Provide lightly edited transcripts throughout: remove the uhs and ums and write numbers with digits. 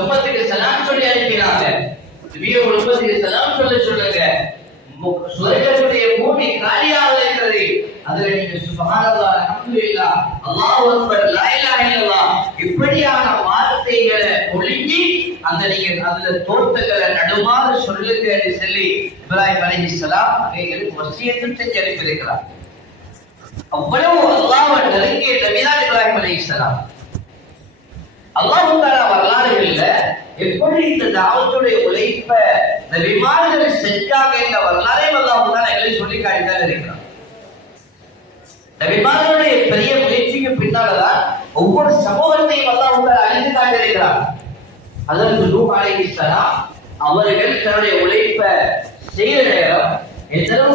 உம்மத்துக்கு சலாம் சொல்லி அனுப்பினாங்க. நபியே உம்மத்துக்கு சலாம் சொல்லுங்க. சுவர்க்கத்துடைய பூமி காலியாக இருக்கிறது. அதுல நீங்க சுப்ஹானல்லாஹ், அல்ஹம்துலில்லாஹ், அல்லாஹு அக்பர், லா இலாஹ இல்லல்லாஹ் இப்படியான வார்த்தைகளை ஒழுங்கி அந்த நீங்க அதுல தோட்டங்களை நடுமாறு சொல்லுங்க என்று சொல்லி இப்ராஹிம் அலைஹிஸ்ஸலாம் அவர்களுக்கு வசியத்தும் செஞ்சு அனுப்பியிருக்கிறார். அவ்வளவு அல்லாஹ்வை நெருங்கிய நபிதான் இப்ராஹிம் அலைஹிஸ்ஸலாம். அல்லாஹ் தஆலா வரலாறுகள்ல எப்படி இந்த தாவத்துடைய உழைப்ப நபிமார்கள் செஞ்சாங்க என்ற வரலாறை அல்லாஹ் தஆலா எங்களுக்கு சொல்லி காட்டிதான் இருக்கிறார். நபிமார்களுடைய பெரிய முயற்சிக்கு பின்னால்தான் ஒவ்வொரு சமூகத்தையும் அல்லாஹ் தஆலா அழித்து காட்டியிருக்கிறார். அதற்கு நூஹ் அலைஹிஸ்ஸலாம் அவர்கள் தன்னுடைய உழைப்ப செய்கிற நேரம் எந்தளவு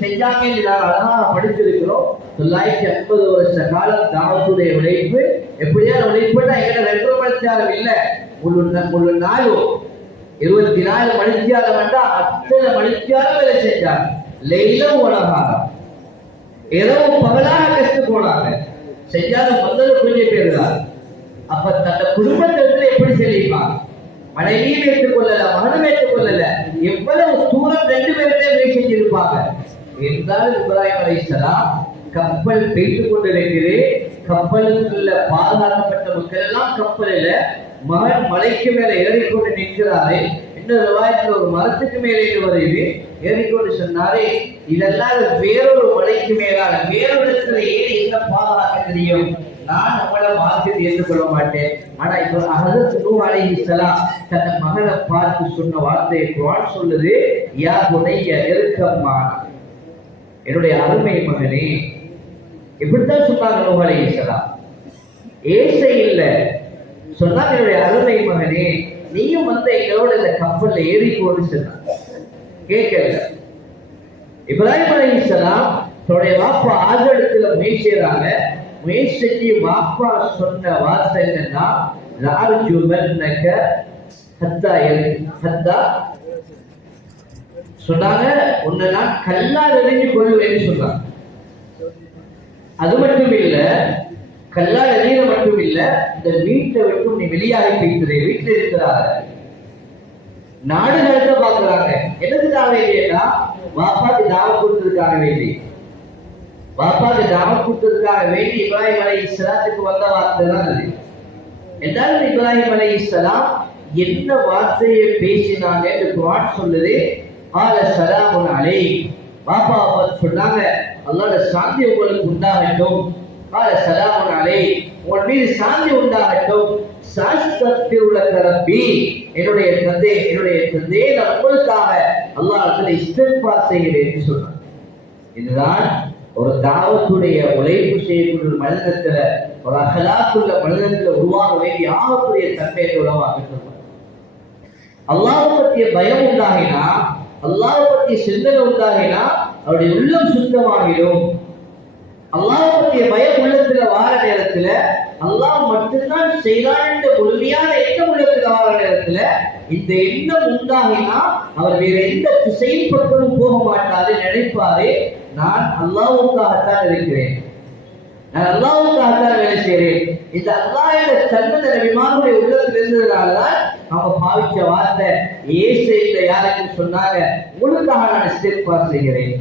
செஞ்சாங்க என்று நான் அழகாக படித்திருக்கிறோம். 950 வருஷ காலம் தாவத்துடைய உழைப்பு. எப்படியான உழைப்புன்னா எங்களை 2 மணித்தியாலம் இல்லை, முழு நாளும் 24 மணித்தியாலம் வேண்டா அத்தனை மணித்தியாலம் வேலை செஞ்சாங்க. லெயிலும் உலகாக இரவு பகலாக கஷ்டு போனாங்க. செஞ்சாத முதல்ல கொஞ்சம் பேர் தான். அப்ப தன்னை குடும்பத்திற்கு எப்படி செழிப்பாங்க? மனைவியும் ஏற்றுக்கொள்ளல, மகனும் ஏற்றுக்கொள்ளல. எவ்வளவு தூரம் 2 பேர்கிட்ட போய் செஞ்சிருப்பாங்க என்றால் இப்ராஹிம் அலைஹிஸ்ஸலாம் கப்பல் பெய்து கொண்டிருக்கிறது. கப்பலுக்குள்ள பாதுகாக்கப்பட்ட மக்கள் எல்லாம் கப்பலில் மகன் மலைக்கு மேல ஏறிக்கொண்டு நிற்கிறாரு. இன்னொரு வாயத்தில் ஒரு மரத்துக்கு மேலே வருது. ஏறிக்கொண்டு சொன்னாரே, இதெல்லாம் வேறொரு மலைக்கு மேலான வேறொரு இடத்துல ஏறி என்ன பாதுகாக்க தெரியும்? நான் நம்மளை மாற்றி ஏற்றுக்கொள்ள மாட்டேன். ஆனா இப்போ ஹஜ்ரத் நூஹ் அலைஹிஸ்ஸலாம் தன் மகனை பார்த்து சொன்ன வார்த்தையை குர்ஆன் சொல்லுது, யா புனைய இருக்கம்மா, என்னுடைய அருமை மகனே. இப்படித்தான் சொன்னாங்க நூஹ் அலைஹிஸ்ஸலாம். ஏசை இல்ல சொன்னாங்க, என்னுடைய அருமை மகனே நீயும் எங்களோட இந்த கப்பல்ல ஏறிக்கோன்னு சொன்னாங்க. கேட்கல. இப்ராஹிம் அலைஹிஸ்ஸலாம் தன்னுடைய வாப்பா ஆஜரிடத்துல முயற்சிறாங்க. முயற்சி வாப்பா சொன்ன வார்த்தை என்னன்னா, லார்ஜுமன்னக ஹத்தா ஹத்தா சொன்னாங்க, உன்னை நான் கல்லால் எறிஞ்சு கொள்வேன்னு சொன்னாங்க. அது மட்டும் இல்ல, கல்லால் எறிய மட்டும் இல்ல, இந்த வீட்டை விட்டு நீ வெளியாகி போய்க்கிறே. வீட்டில் இருக்கிறாங்க, நாடு நடத்த பாக்குறாங்க. என்னதுக்காக வேண்டியன்னா வாப்பாக்கு தாவத் கொடுத்ததுக்காக வேண்டி, வாப்பாக்கு தாவத் கொடுத்ததுக்காக வேண்டி இப்ராஹிம் அலைஹிஸ்ஸலாத்துக்கு வந்த வார்த்தை தான் அது. என்றாலும் இப்ராஹிம் அலைஹிஸ்ஸலாம் என்ன வார்த்தையை பேசினாங்க என்று குர்ஆன் சொல்லுது, ஆல ஸலாமுன் அலைக். வாப்பா சொன்னாங்க, அல்லாஹ்வுடைய சாந்தி உங்களுக்கு உண்டாகட்டும். ஆல ஸலாமுன் அலைக், உங்கள் மீது சாந்தி உண்டாகட்டும். ரப்பி, என்னுடைய தந்தை நான் உங்களுக்காக அல்லாஹ்விடத்தில் இஸ்திக்பார் செய்கிறேன் என்று சொன்னார். இதுதான் ஒரு தாவத்துடைய உழைப்பு செய்யக்கூடிய மனிதத்துல, ஒரு அகலாக்குள்ள மனிதத்துல உருவாக வேண்டிய ஆகக்கூடிய தன்மையை உருவாக்க சொல்றார். அல்லாஹ் பற்றிய பயம் உண்டாகினா, அல்லாஹ் பற்றிய சிந்தனை உண்டாகினா அவருடைய உள்ளம் சுத்தமாகிடும். அல்லாஹ் பற்றிய பயம் உள்ளத்துல வார நேரத்துல அல்லாஹ் மட்டும்தான் செய்தான் என்ற முழுமையான எண்ணம் உள்ளத்துல வார நேரத்துல இந்த எண்ணம் உண்டாகினா அவர் வேற எந்த திசையின் பக்கமும் போக மாட்டாரு. நினைப்பாரு, நான் அல்லாஹ்வுக்காகத்தான் இருக்கிறேன், நான் அல்லாஹ்வுக்காகத்தான் வேலை செய்கிறேன். இந்த அல்லாஹ் என்ற தன்மை நபிமார்களுடைய உள்ளத்தில் இருந்ததுனாலதான் அவங்க பாவிச்ச வார்த்தை ஏசையில யாருக்கு சொன்னாங்க, உங்களுக்காக நான் இஸ்திக்பார் செய்கிறேன்.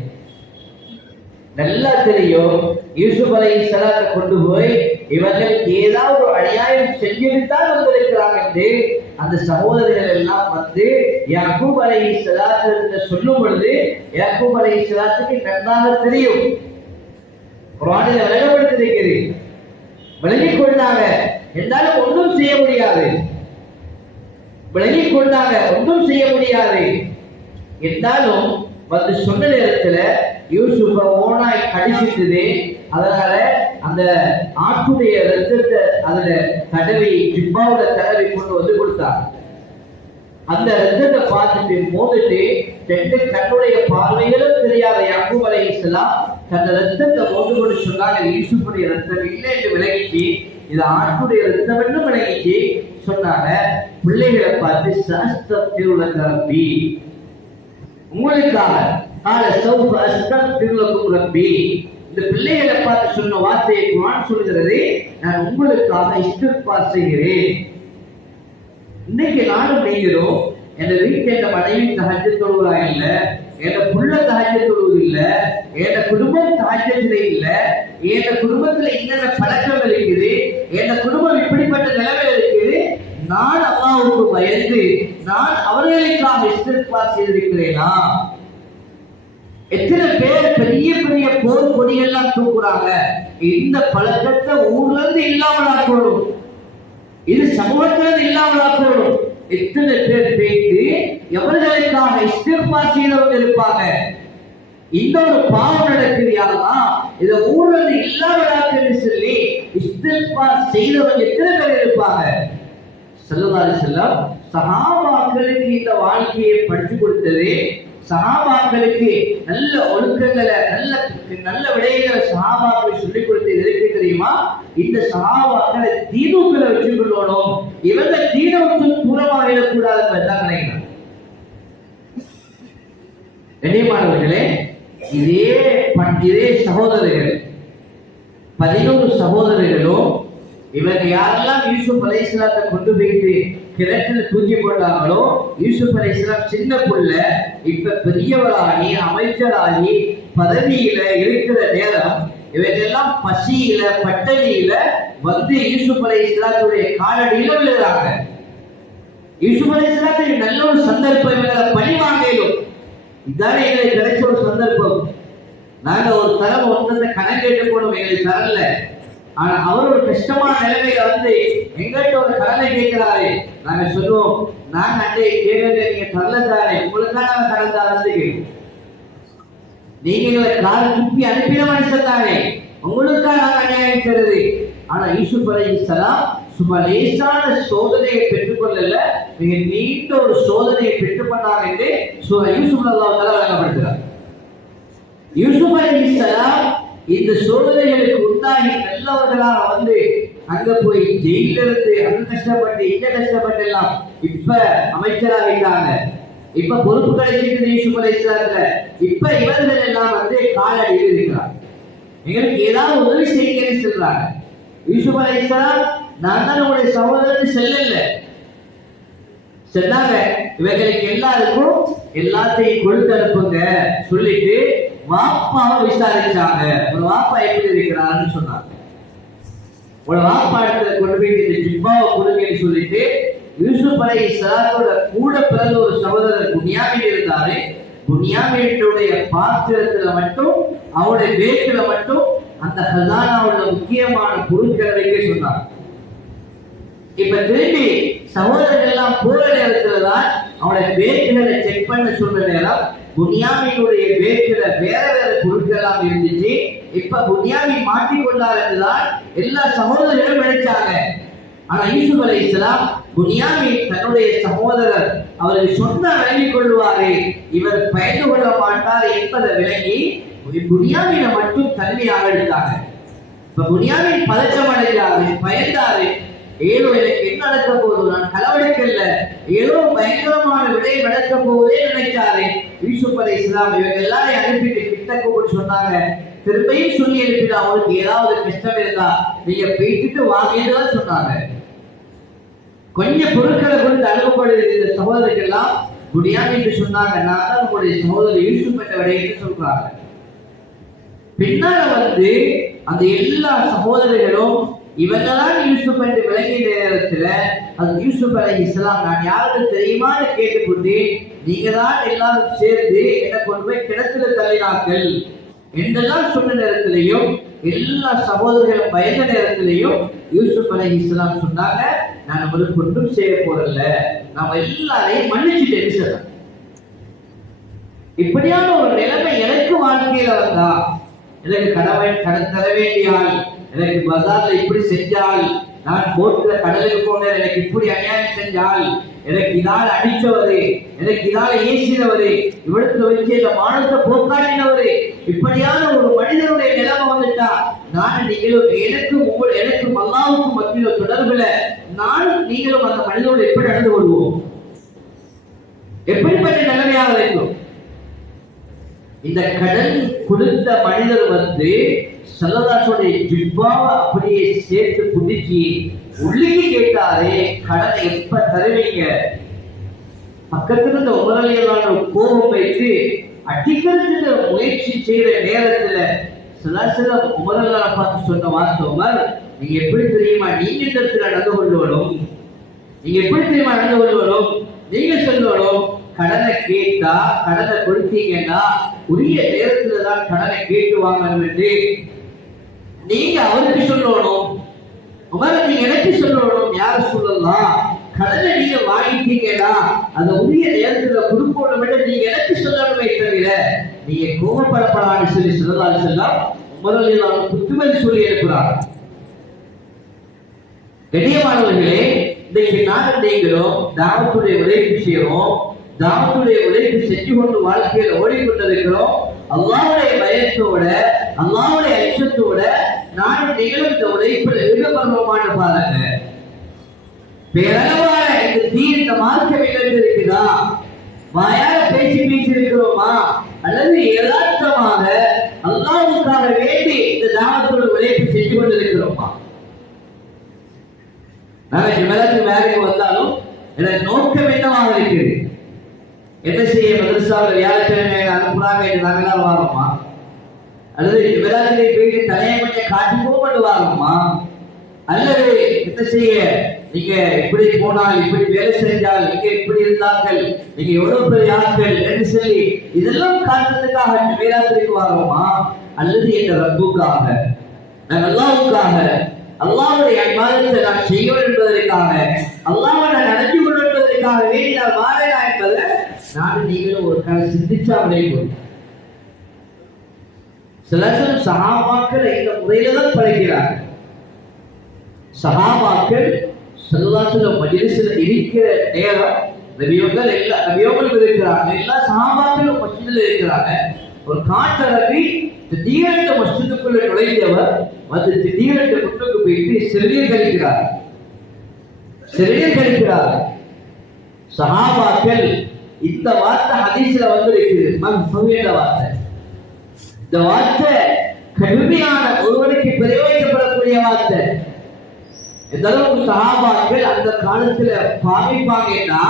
நல்லா தெரியும், யூசுப் அலைஹிஸ்ஸலாத்தை கொண்டு போய் இவர்கள் ஏதாவது ஒரு அநியாயம் செஞ்சிருந்தால் வந்திருக்கிறாங்க என்று அந்த சகோதரர்கள் எல்லாம் வந்து யாக்கூப் அலைஹிஸ்ஸலாத்தை சொல்லும் பொழுது யாக்கூப் அலைஹிஸ்ஸலாத்துக்கு நன்றாக தெரியும், குர்ஆனில் விளங்கப்படுத்திருக்கிறது, விளங்கிக் கொண்டாங்க. என்றாலும் ஒன்றும் செய்ய முடியாது, விளங்கிக் கொண்டாங்க, ஒன்றும் செய்ய முடியாது. என்றாலும் வந்து சொன்ன நேரத்துல யூசுஃப ஓனாய் கடிச்சிட்டது. அதனால அந்த ஆட்டுடைய ரத்தத்தை அதுல தடவி, ஜிப்பாவோட தடவி கொண்டு வந்து கொடுத்தாங்க. அந்த ரத்தத்தை பார்த்துட்டு மோதிட்டு 2 கண்ணுடைய பார்வைகளும் தெரியாத யாக்கூப் அலைஹிஸ்ஸலாம் தன் ரத்தத்தை மோந்து கொண்டு சொன்னாங்க, யூசுஃபுடைய ரத்தம் இல்லை என்று விளங்கிச்சு, இது ஆட்டுடைய ரத்தம் என்று விளங்கிச்சு. சொன்னாங்க, பிள்ளைகளை பார்த்து சாஸ்திரத்தில் ரப்பி, உங்களுக்காக ரப்பி, இந்த பிள்ளைகளை பார்த்து சொன்ன வார்த்தையை குர்ஆன் சொல்கிறது, நான் உங்களுக்காக இஸ்திக்பார் செய்கிறேன். இன்னைக்கு நானும் நீங்களும் என் வீட்டுல என் மனைவி தஹஜ்ஜத் தொழுவா இல்ல, என் புள்ள தஹஜ்ஜத் தொழுவது இல்ல, என் குடும்பம் தஹஜ்ஜத்ல இல்ல, என் குடும்பத்துல இன்னென்ன பழக்கங்கள் இருக்குது, என் குடும்பம் இப்படிப்பட்ட நிலைமையில் இருக்குது, நான் அல்லாஹ்வுக்கு பயந்து நான் அவர்களுக்காக இஸ்திக்பார் செய்திருக்கிறேனா? எத்தனை பேர் பெரிய பெரிய போர் கொடியெல்லாம் தூக்குறாங்க. இந்த பழக்கத்தை ஊர்ல இருந்து இல்லாமலாக்கணும், இது சமூகத்துல இருந்து இல்லாமலாக்கணும். எத்தனை பேர் பேசி எவர்களுக்காக இஸ்திக்பார் செய்தவங்க இருப்பாங்க. இந்த ஒரு பாவம் நடக்குது யாருன்னா இதை ஊர்ல இருந்து இல்லாமலாக்குன்னு சொல்லி இஸ்திக்பார் செய்தவங்க எத்தனை பேர் இருப்பாங்க? ஸல்லல்லாஹு அலைஹி வஸல்லம் சஹாபாக்களுக்கு இந்த வாழ்க்கையை படித்து கொடுத்தது, சஹாபாக்களுக்கு நல்ல ஒழுக்கங்களை நல்ல விடயங்களை சஹாபாக்களுக்கு சொல்லிக் கொடுத்தது எதுக்கு தெரியுமா? இந்த சஹாபாக்களை தீனுக்களை வச்சு கொள்ளணும், இவங்க தீனவுக்கு தூரமாக இடக்கூடாது என்பதுதான் நினைக்கிறார். கண்ணியமானவர்களே, இதே சகோதரர்கள் 11 சகோதரர்களும் இவங்க யாரெல்லாம் யூசுப் அலைஹிஸ்ஸலாத்தை கொண்டு போயிட்டு கிணற்றில் தூக்கி போட்டாங்களோ, யூசுப் அலைஹிஸ்ஸலாம் சின்ன புள்ள இப்ப பெரியவராகி அமைச்சராகி பதவியில இருக்கிற நேரம் இவங்கெல்லாம் பசியில பட்டணியில வந்து யூசுப் அலைஹிஸ்ஸலாத்துடைய காலடியில விழுகிறாங்க. யூசுப் அலைஹிஸ்ஸலாத்துக்கு நல்ல ஒரு சந்தர்ப்பம் இவங்களை பழி வாங்கலும். இதானே எங்களுக்கு கிடைச்ச ஒரு சந்தர்ப்பம். நாங்க ஒரு தரம் ஒன்றத்தை கணக்கு கேட்டு போனோம், எங்களுக்கு தரல. ஆனா அவர் ஒரு கஷ்டமான நிலைமையில வந்து எங்கள்கிட்ட ஒரு கடனை கேட்கிறாரு. நாங்க சொல்லுவோம், நாங்க அண்டை கேட்க நீங்க தரல தானே, உங்களுக்கு தான் நாங்க கடன் தரது கேட்கும். நீங்க எங்களை கால துப்பி அனுப்பின மனுஷன் தானே, உங்களுக்காக நாங்க அநியாயம் செய்யறது. ஆனா யூசுப் அலைஹிஸ்ஸலாம் சும்மா லேசான சோதனையை பெற்றுக்கொள்ளல, மிக நீண்ட ஒரு சோதனையை பெற்றுக் கொண்டாங்க என்று யூசுப் அல்லாஹ் தஆலா வழங்கப்படுகிறார். யூசுப் அலைஹிஸ்ஸலாம் இந்த சோதனைகளுக்கு உண்டாகி நல்லவர்களாக வந்து அங்க போய் ஜெயில இருந்து அங்க கஷ்டப்பட்டு இங்க கஷ்டப்பட்டு எல்லாம் இப்ப அமைச்சராகிட்டாங்க. இப்ப பொறுப்பு கிடைச்சிருக்கு யூசுப் அலைஹிஸ்ஸலாத்துல. இப்ப இவர்கள் எல்லாம் வந்து காலடியில் இருக்கிறார். எங்களுக்கு ஏதாவது உதவி செய்யுங்கன்னு சொல்றாங்க. யூசுப் அலைஹிஸ்ஸலாம் நான் தான் உங்களுடைய சகோதரன் செல்லல சொன்னாங்க. இவர்களுக்கு எல்லாருக்கும் எல்லாத்தையும் கொடுத்து அனுப்புங்க சொல்லிட்டு வாப்பாவை விசாரிச்சாங்க. ஒரு வாப்பா எப்படி இருக்கிறாருன்னு சொன்னாங்க. ஒரு வாப்பா இடத்துல கொண்டு போய் இந்த ஜிப்பாவை கொடுங்கன்னு சொல்லிட்டு யூசுப் அலைஹிஸ்ஸலாத்தோட கூட பிறந்த ஒரு சகோதரர் புன்யாமீன் இருந்தாரு. புன்யாமீனுடைய பாத்திரத்துல மட்டும் அவருடைய பேக்கில மட்டும் அந்த ஹஸானாவுள்ள முக்கியமான பொருட்களை வைக்க சொன்னாங்க. இப்ப திரும்பி சகோதரர்கள் எல்லாம் போற நேரத்துலதான் அவனுடைய பேக்குகளை செக் பண்ண சொல்ற நேரம் புன்யாமீனுடைய பேக்கில வேற பொருட்கள் எல்லாம் இருந்துச்சு. இப்ப புன்யாமீன் மாற்றிக்கொண்டார் என்றுதான் எல்லா சகோதரர்களும் நினைச்சாங்க. ஆனா யூசுப் அலைஹிஸ்ஸலாம் புன்யாமீன் தன்னுடைய சகோதரர் அவருக்கு சொன்ன விளங்கிக் கொள்வாரு, இவர் பயந்து கொள்ள மாட்டார் என்பதை விளங்கி புன்யாமீனை மட்டும் தனிமையாக எடுத்தாங்க. இப்ப புன்யாமீன் பதற்றம் அடைந்தாரு, பயந்தாரு. ஏதோ எனக்கு என்ன நடக்க போகுது, நான் களவெடுக்கல, ஏதோ பயங்கரமான விடை நடக்க போவதே நினைச்சாரு. யூசுப் அலைஹிஸ்ஸலாம் இவங்க எல்லாரையும் அனுப்பிட்டு கிட்ட கூப்பிட்டு சொன்னாங்க, திரும்பியும் சொல்லி அனுப்பிட்டு அவங்களுக்கு ஏதாவது கஷ்டம் இருந்தா நீங்க பேசிட்டு வாங்கிட்டு சொன்னாங்க. கொஞ்சம் பொருட்களை கொண்டு அனுப்பப்படுது. இந்த சகோதரர்கள் எல்லாம் புன்யாமீன் சொன்னாங்க, நான் தான் உங்களுடைய சகோதரர் யூசுப் என்ற விடையை சொல்றாங்க. பின்னால வந்து அந்த எல்லா சகோதரர்களும் இவங்கதான் யூசுப் என்று விளங்கிய நேரத்துல அது யூசுப் அலைஹிஸ்ஸலாம் நான் யாருக்கு தெரியுமான்னு கேட்டுக்கொண்டு நீங்க தான் எல்லாரும் சேர்ந்து என்னை கொண்டு போய் கிணத்துல தள்ளினார்கள் என்றெல்லாம் சொன்ன நேரத்திலையும் எல்லா சகோதரர்களும் பயந்த நேரத்திலையும் யூசுப் அலைஹிஸ்ஸலாம் சொன்னாங்க, நான் உங்களுக்கு ஒன்றும் செய்ய போறல, நாம எல்லாரையும் மன்னிச்சுட்டேன்னு சொன்னாங்க. இப்படியான ஒரு நிலைமை எனக்கு வாழ்க்கையில வந்தா, எனக்கு கடன் தர வேண்டியால், எனக்கு பஜார்ல இப்படி செஞ்சால், நான் போட்டுல கடலுக்கு போனேன், எனக்கு இப்படி அநியாயம் செஞ்சால், எனக்கு இதால அடித்தவரு, எனக்கு இதால ஏசினவரு, இவளுக்கு வச்சு இந்த மானத்தை போக்காட்டினவரு, இப்படியான ஒரு மனிதனுடைய நிலைமை வந்துட்டா நான் நீங்களும் எனக்கும் அல்லாஹ்வுக்கும் மத்தியில தொடர்புல நானும் நீங்களும் அந்த மனிதனோடு எப்படி நடந்து கொள்வோம்? எப்படிப்பட்ட நிலைமையாக இருக்கும்? இந்த கடன் கொடுத்த மனிதர் வந்து ஸல்லல்லாஹு அலைஹி ஜிப்பாவை அப்படியே சேர்த்து புடிச்சி உள்ளிக்கு கேட்டாரே, கடனை எப்ப தருவீங்க? பக்கத்துல இருந்த உமரலியலான கோபம் வைத்து அடிக்கிறதுக்கு முயற்சி செய்யற நேரத்துல சில உமரலான பார்த்து சொன்ன வார்த்தை, உமர் நீங்க எப்படி தெரியுமா நீங்க இந்த இடத்துல நடந்து கொள்ளணும்? நீங்க எப்படி தெரியுமா நடந்து கொள்ளணும்? நீங்க சொல்லணும், கடனை கேட்டா கடனை கொடுத்தீங்கன்னா உரிய நேரத்துல தான் கடனை கேட்டு வாங்கணும் என்று நீங்க அவருக்கு சொல்லணும். உமர் நீங்க எனக்கு சொல்லணும், யார சொல்லலாம்? கடனை நீங்க வாங்கிட்டீங்கன்னா அதை உரிய நேரத்துல கொடுக்கணும் என்று நீங்க எனக்கு சொல்லணுமே தவிர நீங்க கோபப்படப்படான்னு சொல்லி சொல்லலாம் செல்லாம் உமரலியலான புத்துமதி சொல்லி இருக்கிறார். கண்ணியமானவர்களே, இன்றைக்கு நாங்கள் நீங்களும் தாவத்துடைய உழைப்பு செய்யறோம், தாவத்துடைய உழைப்பு செஞ்சு கொண்டு வாழ்க்கையில் ஓடிக்கொண்டிருக்கிறோம். அல்லாஹ்வுடைய பயத்தோட அல்லாஹ்வுடைய அச்சத்தோட நானும் நீங்களும் இந்த உழைப்பில் ஈடுபடுவோமான பாருங்க. பேரளவான இந்த இந்த மார்க்கம் இழந்திருக்குதா? வாயால பேசி இருக்கிறோமா? அல்லது யதார்த்தமாக அல்லாஹ்வுக்காக வேண்டி இந்த தாவத்தோட உழைப்பு செஞ்சு கொண்டிருக்கிறோமா? நாங்கள் ஜிமலத்துக்கு வேலைக்கு வந்தாலும் எனக்கு நோக்கம் என்னவாக இருக்குது? என்ன செய்ய மதரசாவில் வியாழக்கிழமை அனுப்புறாங்க என்று நாங்களாம் வாரோமா? அல்லது ஜிமலத்திலே போயிட்டு தலையை கொஞ்சம் காட்டி போட்டு வாரோமா? அல்லது என்ன செய்ய நீங்க இப்படி போனால் இப்படி வேலை செஞ்சால் நீங்க இப்படி இருந்தார்கள், நீங்க எவ்வளவு பெரிய ஆட்கள் என்று சொல்லி இதெல்லாம் காட்டுறதுக்காக ஜிமலத்திற்கு வாரோமா? அல்லது என்ற ரப்புக்காக, நான் அல்லாஹ்வுக்காக அல்லாஹ்வுடைய இபாதத்தை நான் செய்ய வேண்டும் என்பதற்காக, அல்லாஹ்வை நான் நடத்தி கொண்டு என்பதற்காக வேண்டி நான் வாழலா என்பதை நான் நீங்களும் ஒரு காலம் சிந்திச்சா விளையும். சில சஹாபாக்கள் இந்த முறையில தான் பழகிறார்கள். சஹாபாக்கள் ஸல்லல்லாஹு மஜ்லிஸில் இருக்கிற நேரம் நபியோர்கள் இருக்கிறாங்க, எல்லா சஹாபாக்களும் மஸ்ஜிதில் இருக்கிறாங்க. ஒரு காட்டரபி திடீரென்று மஸ்ஜிதுக்குள்ள நுழைந்தவர் வந்து திடீரென்று முன்னுக்கு போயிட்டு சிறுநீர் கழிக்கிறார். சஹாபாக்கள் இந்த வார்த்தை ஹதீஸ்ல வந்திருக்குது, வார்த்தை. இந்த வார்த்தை கடுமையான ஒருவனுக்கு பிரயோகிக்கப்படக்கூடிய வார்த்தை. எந்த அளவுக்கு சஹாபாக்கள் அந்த காலத்துல பாவிப்பாங்கன்னா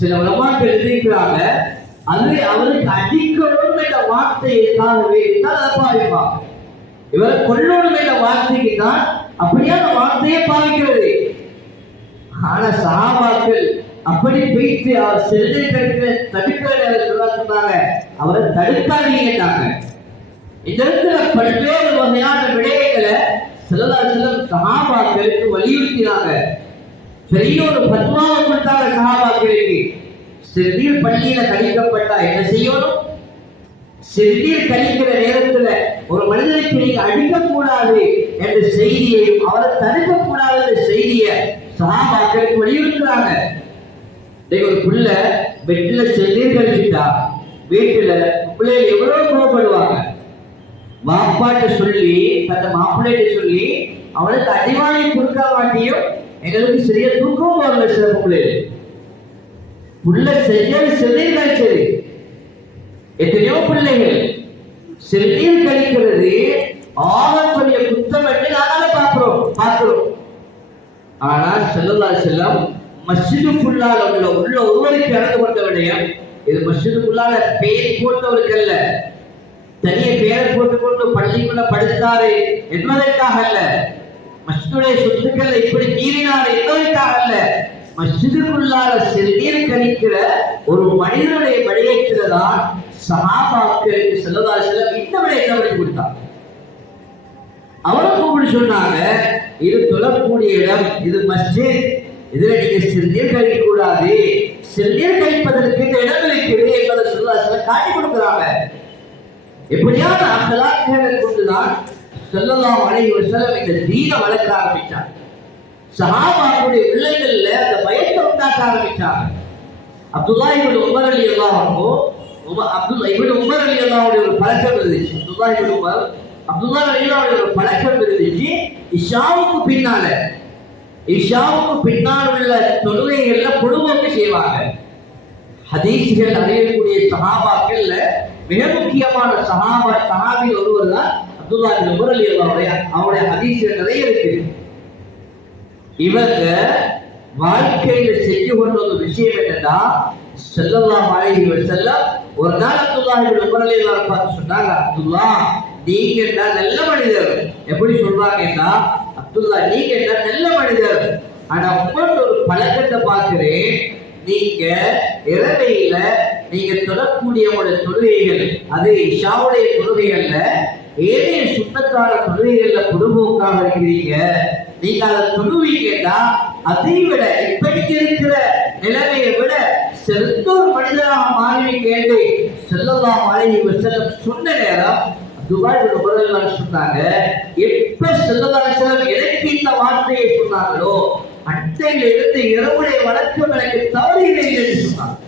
சில உலமாக்கள் எழுதிக்கிறாங்க, அது அவருக்கு அடிக்கணும் என்ற வார்த்தைக்காக வேண்டித்தான் அதை பாவிப்பாங்க. இவரை கொல்லணும் என்ற வார்த்தைக்கு தான் அப்படியான வார்த்தையை பாவிக்கிறது. ஆனா சஹாபாக்கள் அப்படி போயிட்டு அவர் சிறுநீர் கழிக்கிற தடுக்கிற சொன்னாங்க, அவரை தடுக்காதீங்கன்னாங்க. இந்த இடத்துல பல்வேறு வகையான விடயங்களை ஸல்லல்லாஹு அலைஹி வஸல்லம் சஹாபாக்களுக்கு வலியுறுத்தினாங்க. பெரிய ஒரு பத்வாவை கொடுத்தாங்க சஹாபாக்களுக்கு. சிறுநீர் பள்ளியில கழிக்கப்பட்டா என்ன செய்யணும்? சிறுநீர் கழிக்கிற நேரத்துல ஒரு மனிதனுக்கு நீங்க அடிக்கக்கூடாது என்ற செய்தியையும் அவரை தடுக்கக்கூடாது என்ற செய்தியை சஹாபாக்களுக்கு வலியுறுத்துறாங்க. ஒரு புள்ள பெட்ல சிறுநீர் கழிச்சுட்டா வீட்டுல பிள்ளைகள் எவ்வளவு கோபப்படுவாங்க. வாப்பாட்ட சொல்லி தந்த மாப்பிள்ளைகிட்ட சொல்லி அவளுக்கு அடிவாளி கொடுக்க மாட்டியும் எங்களுக்கு சரியா தூக்கம் வரல. சில பிள்ளைகள் புள்ள செய்யறது சிறுநீர் கழிச்சது. எத்தனையோ பிள்ளைகள் சிறுநீர் கழிக்கிறது ஆகப்பெரிய குற்றம் என்று நாங்களே பார்க்கிறோம். ஆனால் ஸல்லல்லாஹு அலைஹி வஸல்லம் மஸ்ஜிதுக்குள்ளால உள்ள ஒருவருக்கு நடந்து கொண்ட விடயம் இது மஸ்ஜிதுக்குள்ளால பேர் போட்டவருக்கு அல்ல, தனிய பேர் போட்டுக்கொண்டு பள்ளிக்குள்ள படுத்தாரு என்பதற்காக அல்ல, மஸ்ஜிதுடைய சொத்துக்களை இப்படி மீறினார் என்பதற்காக அல்ல, மஸ்ஜிதுக்குள்ளால சிறுநீர் கழிக்கிற ஒரு மனிதனுடைய விடயத்தில்தான் சஹாபாக்களுக்கு ஸல்லல்லாஹு அலைஹி வஸல்லம் இந்த விடயத்தை படித்து கொடுத்தார். அவரும் கூப்பிட்டு சொன்னாங்க, இது தொழக்கூடிய இடம், இது மஸ்ஜித், இதுல நீங்க சிறுநீர் கழிக்க கூடாது, சிறுநீர் கழிப்பதற்கு இந்த இடம் இருக்குது என்பதை ஸல்லல்லாஹு அலைஹி வஸல்லம் காட்டி கொடுக்கிறாங்க. எப்படியான அகலாக்களை கொண்டுதான் ஸல்லல்லாஹு அலைஹி வஸல்லம் இந்த தீனை வளர்க்க ஆரம்பிச்சாங்க. சஹாபாக்களுடைய உள்ளங்கள்ல அந்த பயத்தை உண்டாக்க ஆரம்பிச்சாங்க. அப்துல்லாஹ் இப்னு உமர் ரலியல்லாஹு அன்ஹு ஒரு பழக்கம் இருந்துச்சு. அப்துல்லாஹ் ரலியல்லாஹு ஒரு பழக்கம் இருந்துச்சு. இஷாவுக்கு பின்னால் உள்ள தொழுகைகள்ல பொழுதுபோக்கு செய்வாங்க. ஹதீஸ்கள் அறியக்கூடிய சஹாபாக்கள்ல மிக முக்கியமான சஹாபி ஒருவர் தான் அப்துல்லாஹ் இப்னு உமர் ரலியல்லாஹு அன்ஹு. அவருடைய ஹதீஸ்கள் நிறைய இருக்கு. இவங்க வாழ்க்கையில செஞ்சு கொண்ட ஒரு விஷயம் என்னன்னா, ஸல்லல்லாஹு அலைஹி வஸல்லம் ஒரு நாள் அப்துல்லாஹ் இப்னு உமர் ரலியல்லாஹு பார்த்து சொன்னாங்க, அப்துல்லா நீங்க தான் நல்ல மனிதர். எப்படி சொல்றாங்கன்னா, அப்துல்லா நீங்க தான் நல்ல மனிதர், ஆனா உங்களோட ஒரு பழக்கத்தை பார்க்கிறேன், நீங்க இரவையில நீங்க தொழக்கூடிய உங்களுடைய தொழுகைகள், அது இஷாவுடைய தொழுகைகள்ல ஏனைய சுண்ணத்தான தொழுகைகள்ல பொதுபோக்காக இருக்கிறீங்க. நீங்க அதை தொழுவீங்கன்னா அதை விட இப்படிக்கு இருக்கிற நிலைமையை விட சிறந்த ஒரு மனிதராக மாறுவீங்க என்று ஸல்லல்லாஹு அலைஹி வஸல்லம் சொன்ன நேரம் துபாய் உமர் சொன்னாங்க. எப்ப ஸல்லல்லாஹு அலைஹி வஸல்லம் எனக்கு இந்த வார்த்தையை சொன்னாங்களோ அன்றையில இருந்து இரவுடைய வழக்கம் எனக்கு தவறில்லை என்று சொன்னாங்க.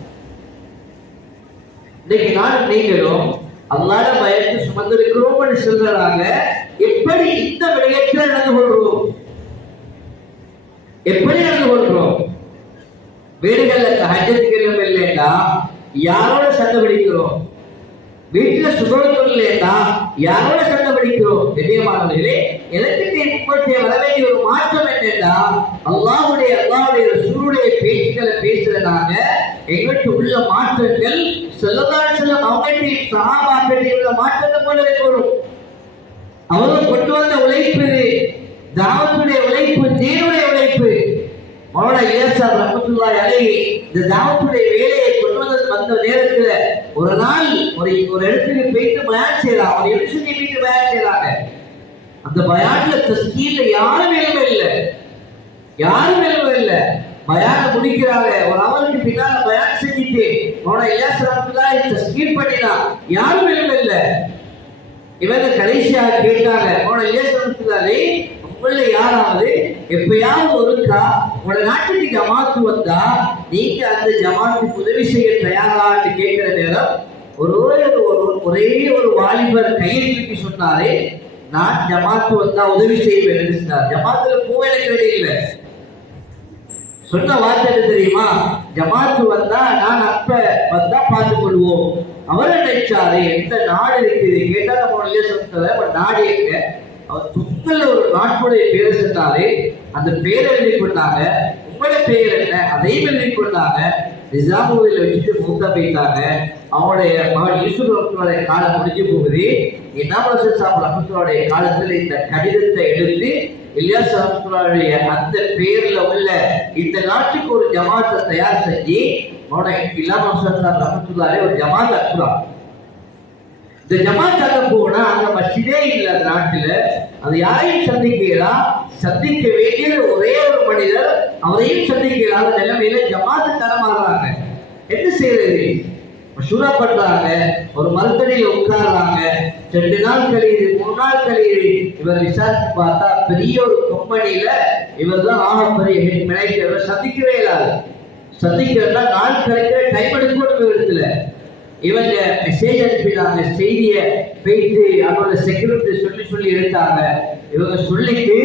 இன்னைக்கு நான் நீங்களும் அல்லாஹ்வை பயந்து சுமந்திருக்கிறோம் என்று சொல்றாங்க. எப்படி இந்த விடயத்தில் நடந்து கொள்றோம்? எப்படி நடந்து கொள்றோம்? வீடுகள்ல தஹஜ்ஜுக்கு இல்லைன்னா யாரோட சண்டை பிடிக்கிறோம்? வீட்டுல சுபத்தொழில் இல்லைன்னா யாரோட சண்டை பிடிக்கிறோம்? தெரியமானவர்களே, எனக்கு முப்பத்தி வர வேண்டிய ஒரு மாற்றம் என்னன்னா, அல்லாஹ்வுடைய ரசூலுடைய பேச்சுக்களை பேசுறதாங்க எங்களுக்கு உள்ள மாற்றங்கள் ஸல்லல்லாஹு அலைஹி வஸல்லம் அவங்களுடைய சஹாபாக்களுடைய உள்ள மாற்றத்தை போல இருக்கணும். அவர்கள் கொண்டு வந்த உழைப்பு, தாவத்துடைய உழைப்பு, தீனுடைய உழைப்பு. மௌலானா இலியாஸ் சாஹிப் ரஹ்மத்துல்லாஹி அலைஹி இந்த தாவத்துடைய வேலையை கொண்டு வந்த நேரத்துல ஒரு நாள் ஒரு இடத்துக்கு போயிட்டு பயான் செய்யலாம். ஒரு யூனிவர்சிட்டி போயிட்டு பயான் செய்யறாங்க. அந்த பயான்ல தஸ்கீர்ல யாரும் இல்லை, யாரும் இல்லை. பயான முடிக்கிறாங்க. ஒரு அவருக்கு பின்னால பயான் செஞ்சுட்டு மௌலானா இலியாஸ் ரஹ்மத்துல்லாஹி தஸ்கீர் பண்ணினா யாரும் இல்லை. இவங்க கடைசியாக கேட்டாங்க, மௌலானா இலியாஸ் ரஹ்மத்துல்லாஹி உங்கள யாராவது எப்பயாவது ஒருக்கா உங்களோட நாட்டுக்கு ஜமாத்து வந்தா நீங்க அந்த ஜமாத்துக்கு உதவி செய்ய தயாரான்னு கேட்கிற நேரம் ஒரே ஒரு வாலிபர் கையை தூக்கி சொன்னாரே, நான் ஜமாத்து வந்தா உதவி செய்வேன். ஜமாத்துல பூ எனக்கு ரெடி இல்லை. சொன்ன வார்த்தை தெரியுமா? ஜமாத்து வந்தா நான் அப்ப வந்தா பார்த்துக் கொள்வோம். அவர் நினைச்சாரு எந்த நாடு இருக்குது கேட்டா நம்ம நாடு எங்க? அவர் துக்கல்ல ஒரு நாட்டுடைய பேரை சொன்னாரு. அந்த பேரை எழுதி கொண்டாங்க. உங்களோட பேர் என்ன? அதையும் எழுதி கொண்டாங்க. நிஜாமுவில் வச்சுட்டு மூத்தா போயிட்டாங்க. அவனுடைய மகன் யூசுப் ரஹ்மத்துல்லாஹி காலம் முடிஞ்சு போகுது. இமாம் ஹசன் சாஹிப் ரஹ்மத்துல்லாஹி காலத்துல இந்த கடிதத்தை எடுத்து இலியாஸ் ரஹ்மத்துல்லாஹி அந்த பேர்ல உள்ள இந்த நாட்டுக்கு ஒரு ஜமாத்தை தயார் செஞ்சு இமாம் ஹசன் சாஹிப் ரஹ்மத்துல்லாஹி ஒரு ஜமாத் அனுப்புறாங்க. இந்த ஜமாத்தாக போனா அங்க மஸ்ஜிதே இல்லை அந்த நாட்டுல. அது யாரையும் சந்திக்கலாம், சந்திக்க வேண்டிய ஒரே ஒரு மனிதர், அவரையும் சந்திக்கிறாங்க நிலைமையில ஜமாத்து தரமாறுறாங்க. என்ன செய்யறது? மஷூரா பண்றாங்க. ஒரு மருத்துவமனையில உட்கார்றாங்க. 2 நாள் கழியுது, 3 நாள் கழியுது. இவர் விசாரிச்சு பார்த்தா பெரிய ஒரு கம்பெனியில இவர் தான் ஆகப்பெரிய மேனேஜர். சந்திக்கவே இல்லாது. சந்திக்கிறதா நாள் கழிக்கிற டைம் எடுக்கணும். இடத்துல இவங்க மெசேஜ் அனுப்பினாங்க. செய்தியை போயிட்டு அவரோட செக்யூரிட்டி சொல்லி எடுத்தாங்க. இவங்க சொல்லிட்டு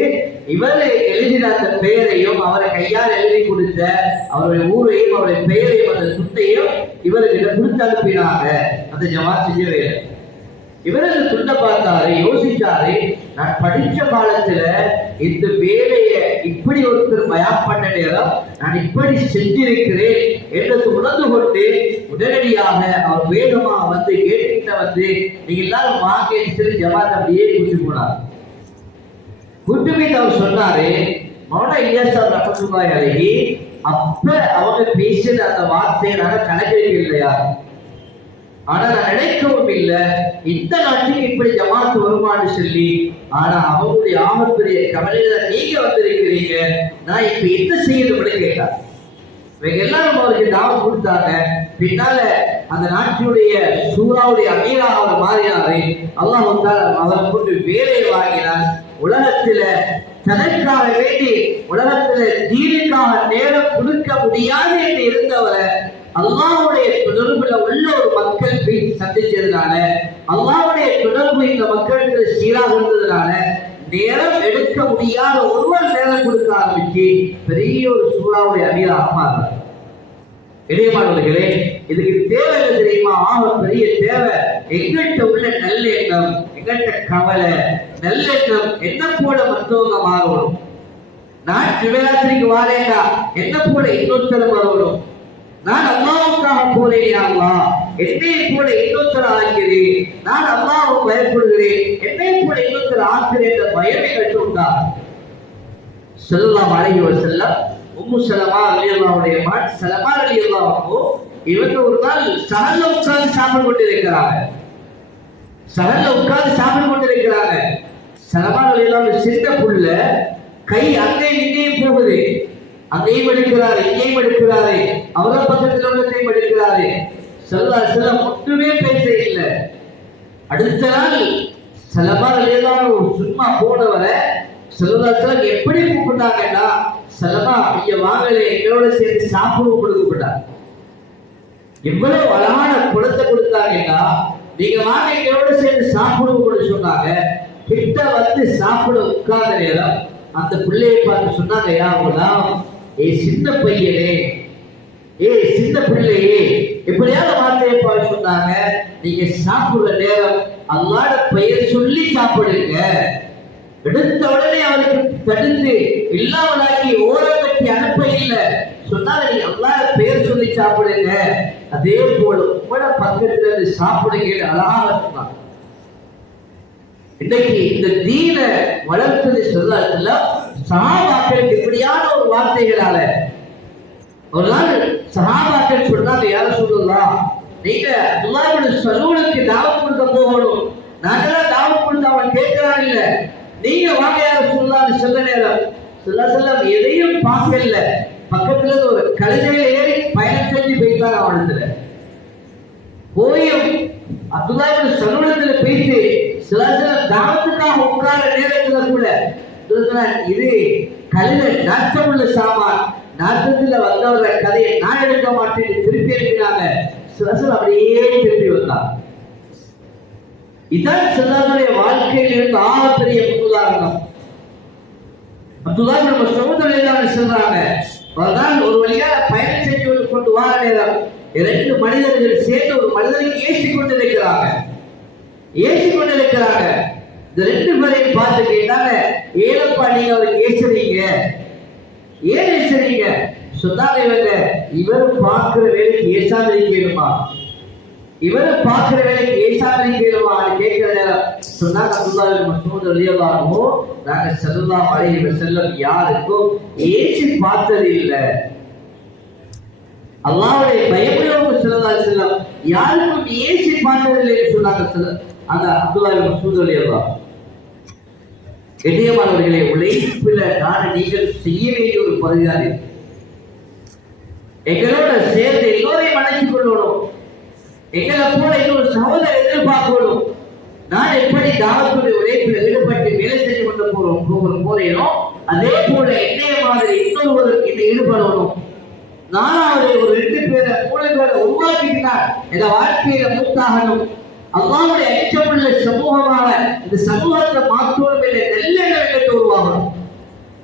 இவர் எழுதின அந்த பெயரையும் அவரை கையால் எழுதி கொடுத்த அவருடைய ஊரையும் அவருடைய பெயரையும் அந்த துட்டையும் இவர்கிட்ட கொடுத்து அனுப்பினாங்க. அந்த ஜமாத் செஞ்சவே இல்லை. இவர் அந்த துண்டை பார்த்தாரு, யோசிச்சாரு, நான் படிச்ச காலத்துல இந்த வேலையை இப்படி ஒருத்தர் பயான் பண்ண நேரம் நான் இப்படி செஞ்சிருக்கிறேன் என்று உணர்ந்து கொண்டு உடனடியாக அவர் வேகமா வந்து கேட்டுக்கிட்ட வந்து நீங்க எல்லாரும் வாங்க சொல்லி ஜமாத் அப்படியே கூட்டி போனார். கூட்டி போய் அவர் சொன்னாரு, மௌலானா இலியாஸ் ரஹ்மத்துல்லாஹி அலைஹி அப்ப அவங்க பேசின அந்த வார்த்தையை நான் கணக்கெடுக்க இல்லையா? ஆனா நான் நினைக்கவும் இல்லை இந்த நாட்டுக்கு இப்படி ஜமாத்து வருமானு சொல்லி. ஆனா அவங்களுடைய ஆகப்பெரிய கவலையில நீங்க வந்திருக்கிறீங்க, நான் இப்ப என்ன செய்யணும்னு கேட்டார். இவங்க எல்லாரும் அவருக்கு தாவம் கொடுத்தாங்க. பின்னால அந்த நாட்டினுடைய சூறாவுடைய அமீராக அவர் மாறினாரு. அல்லாஹ் அவரை கொண்டு வேலையை வாங்கினார். உலகத்துல தனக்காக வேண்டி உலகத்துல தீனுக்காக நேரம் கொடுக்க முடியாது என்று இருந்தவரை அல்லாஹ்வுடைய தொடர்புல உள்ள ஒரு மக்கள் போய் சந்திச்சதுனால, அல்லாஹ்வுடைய தொடர்பு இந்த மக்களுக்கு சீராக இருந்ததுனால நேரம் எடுக்க முடியாத ஒருவர் நேரம் கொடுக்க ஆரம்பிச்சு பெரிய ஒரு சூறாவுடைய அமீராக மாறினார். இடையமானவர்களே, இதுக்கு தேவை என்ன தெரியுமா? ஆக பெரிய தேவை எங்கள்கிட்ட உள்ள நல்லெண்ணம், எங்கள்கிட்ட கவலை, நல்லெண்ணம் என்ன போல மற்றவங்க மாறணும். நான் சிவராத்திரிக்கு வாரேண்டா என்ன போல இன்னொருத்தர் வரணும். நான் அல்லாவுக்காக போறேன் அல்லாஹ், என்னை போல இன்னொருத்தர் ஆகிறேன். நான் அல்லாஹ்வுக்கு பயப்படுகிறேன், என்னை போல இன்னொருத்தர் ஆகிறேன் என்ற பயம் எங்களுக்கு உண்டா? ஸல்லல்லாஹு அலைஹி வஸல்லம் உம்மு சலமா ரலியல்லாஹுடைய மகன் சலமா ரலியல்லாஹு இவங்க ஒரு நாள் சஹல்ல உட்கார்ந்து சாப்பிட்டு கொண்டிருக்கிறாங்க. சஹல்ல உட்கார்ந்து சாப்பிட்டு கொண்டிருக்கிறாங்க. சலமா ரலியல்லாஹு சின்ன புள்ள கை அங்கேயும் இங்கேயும் போகுது. அங்கேயும் எடுக்கிறாரு, இங்கேயும் எடுக்கிறாரு, அவர பக்கத்தில் உள்ளதையும் எடுக்கிறாரு. ஸல்லல்லாஹு அலைஹி வஸல்லம் ஒன்றுமே பேச இல்லை. அடுத்த நாள் சலமா ரலியல்லாஹு சும்மா போனவரை ஸல்லல்லாஹு அலைஹி வஸல்லம் எப்படி கூப்பிட்டாங்கன்னா, சலமா இங்க வாங்கலே எங்களோட சேர்ந்து சாப்பிடுவோம் கொடுக்கப்பட்டார். எவ்வளவு அழகான குளத்தை கொடுத்தாங்கன்னா, நீங்க வாங்க எங்களோட சேர்ந்து சாப்பிடுவோம் சொன்னாங்க. கிட்ட வந்து சாப்பிட உட்கார்ந்த நேரம் அந்த பிள்ளையை பார்த்து சொன்னாங்க, யா குலாம், ஏ சின்ன பையனே, ஏ சின்ன பிள்ளையே, எப்படியாவது வார்த்தையை பார்த்து சொன்னாங்க, நீங்க சாப்பிடுற நேரம் அல்லாஹ்வோட பெயர் சொல்லி சாப்பிடுங்க. எடுத்த உடனே அவருக்கு தடுத்து இல்லாமலாக்கி ஓரம் கட்டி அனுப்ப இல்லை. சொன்னாங்க, நீ அல்லாஹ்வோட பெயர் சொல்லி சாப்பிடுங்க. அதே போல உங்களோட பக்கத்துல இருந்து சாப்பிடுங்க. அழகாக சொன்னாங்க. இன்னைக்கு இந்த தீன வளர்த்தது சொல்ல சஹாபாக்களுக்கு இப்படியான ஒரு வார்த்தைகளால ஒரு நாள் சஹாபாக்கள் சொன்னாங்க, யார சொல்லலாம், நீங்க அல்லாஹ்வுடைய ரசூலுக்கு தாவத் கொடுக்க போகணும். நாங்களாம் தாவத் கொடுத்து அவன் கேட்கிறான் இல்ல, நீங்க வாங்க யார சொல்லலாம்னு சொல்ல நேரம் சொல்ல எதையும் பார்க்கல. பக்கத்துல ஒரு கழுதையில ஏறி பயணம் செஞ்சு போயிட்டாங்க. அவனத்துல போயும் அப்துல்லாஹ்வுடைய ரசூலுக்கு போயிட்டு சில தாவத்துக்காக உட்கார நேரத்துல கூட இது கழுதை நாட்டமுள்ள சாமான், நாட்டத்துல வந்தவர கதையை நான் எடுக்க மாட்டேன் திருப்பி எழுப்பினாங்க. சில அப்படியே திருப்பி வந்தாங்க. இதான் சிலருடைய வாழ்க்கையில் இருந்து ஆகப்பெரிய உதாரணம். அப்துல்லாஹ் இப்னு மஸ்ஊத் ரலியல்லாஹு சொல்றாங்க, ஒரு வழியா பயணம் செஞ்சு கொண்டு வார நேரம் இரண்டு மனிதர்கள் சேர்ந்து ஒரு மனிதரை ஏசிக் கொண்டிருக்கிறாங்க. இந்த ரெண்டு பேரையும் பார்த்து கேட்டாங்க, ஏனப்பா நீங்க அவருக்கு ஏசுறீங்க, ஏன் ஏசுறீங்க? சொன்னாங்க, இவர் பார்க்கிற வேலைக்கு ஏசாம இருக்கணுமா, இவர் பார்க்கிற வேலைக்கு ஏசாம இருக்கணுமா கேட்கிற நேரம் சொன்னாங்க, அப்துல்லாஹ் இப்னு மஸ்ஊத் ரலியல்லாஹு, நாங்க ஸல்லல்லாஹு அலைஹி வஸல்லம் யாருக்கும் ஏசி பார்த்தது இல்லை. அல்லாஹ்வுடைய பயமுள்ளவங்க ஸல்லல்லாஹு அலைஹி வஸல்லம் யாருக்கும் ஏசி பார்த்தது இல்லைன்னு சொன்னாங்க. அந்த அப்துல்லாஹ் இப்னு மஸ்ஊத் ரலியல்லாஹு கண்ணியமானவர்களே, உழைப்பில நான் நீங்கள் செய்ய வேண்டிய ஒரு பகுதியாக எங்களோட சேர்ந்து எல்லோரையும் அழைத்துக் கொள்ளணும். எங்களை போல இன்னொரு சகோதரர் எதிர்பார்க்கணும். நான் எப்படி தாவத்துடைய உழைப்பில் ஈடுபட்டு வேலை செஞ்சு கொண்டு போறேனோ அதே போல என்னைய மாதிரி இன்னொருவருக்கு இதை ஈடுபடணும். நானாவது ஒரு 2 பேரை 3 பேரை உருவாக்கினார் என்ற வாழ்க்கையில மூத்தாகணும். அல்லாஹ்வுடைய அச்சமுள்ள சமூகமாக இந்த சமூகத்தை மாற்றணும் என்ற நல்லெண்ணத்தை உருவாகணும்.